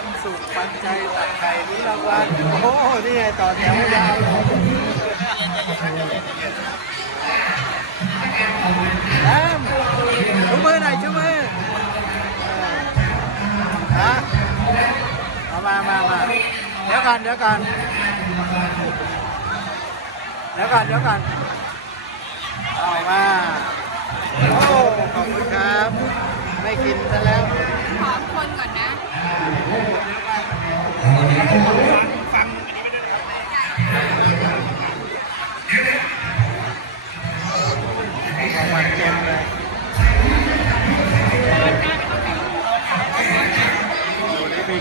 ปันสุขปันใจตักไข่นี้รางวัลโอ้โหนี่ไงต่อแถวยาวแอมชูมือหน่อยชูมือฮะเอามามามาเดี๋ยวก่อนเดี๋ยวก่อนเดี๋ยวก่อนเดี๋ยวก่อนเอามาโอ้ขอบคุณครับ ไม่กินซะแล้ว ขอคนก่อนนะ ของมันเต็มเลย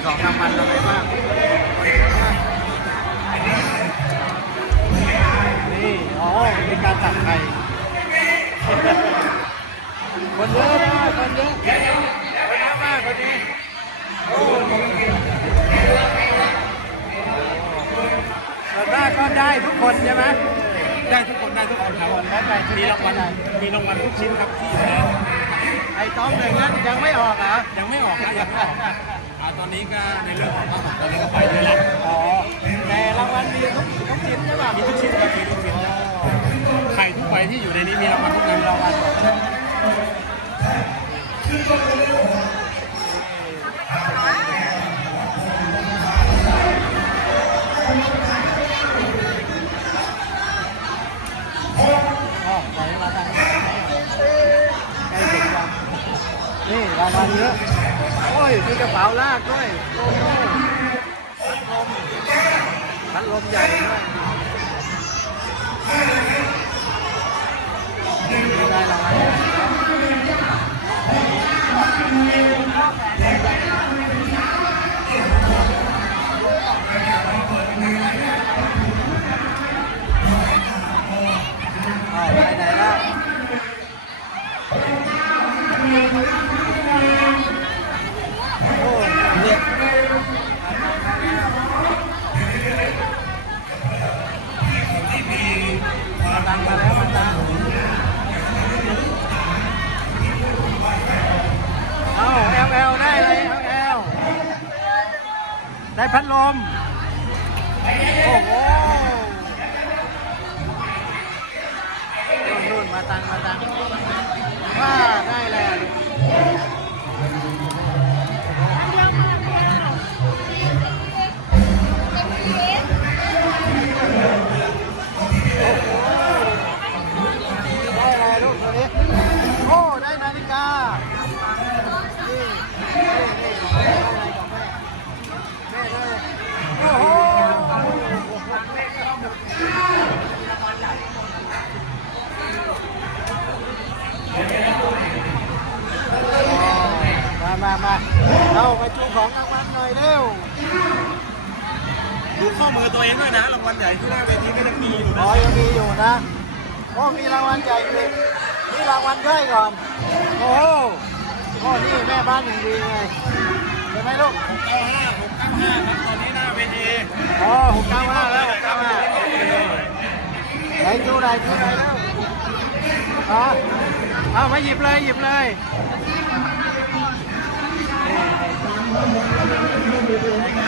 องรางวัลอะไรบ้างนี่ อ๋อมีการตักไข่คนเยอะนะคนเยอะคนเยอะมากคนนี้ ส่วนมากก็ได้ทุกคนใช่ไหมได้ทุกคนได้ทุกคนครับแล้วแต่ชมีนิดรางวัลอะไรมีรางวัลทุกชิ้นครับที่อยู่ในไอ้ต้อมหนึ่งนั้นยังไม่ออกเหรอยังไม่ออกนะยังไม่ออกอ่าตอนนี้ก็ในเรื่องของข้าวของตอนนี้ก็ไป นี่รางวัลเยอะ โอ้ย มีกระเป๋าลากด้วยพัดลมใหญ่ด้วย ได้พัดลม โอ้โหนู่นมาตังมาตังว่าได้แล้วได้อะไรลูกตัวนี้โอ้ ได้นาฬิกา นี่นี่นี่ของแม่ได้อะไรของแม่ แม่ได้โอ้โห มามามาเราไปจูงของรางวัลหน่อยเร็วดูข้อมือตัวเองด้วยนะรางวัลใหญ่ที่หน้าเวทีก็ยังมีอยู่อ๋นะอยังมีอยู่นะโอ้มีรางวัลใหญ่อยู่อีกนี่รางวัลย่อยก่อน โอ้โหโอ้นี่แม่บ้านหนึ่งดีไงใช่ไหมลูกเก้าห้าหกเก้าห้าครับตอนนี้หน้าเวทีอ๋อหกเก้าห้าแล้วหกเก้าห้าไหนดูไหนดูไหนแล้วอ๋อเอามาหยิบเลยหยิบเลย Thank you.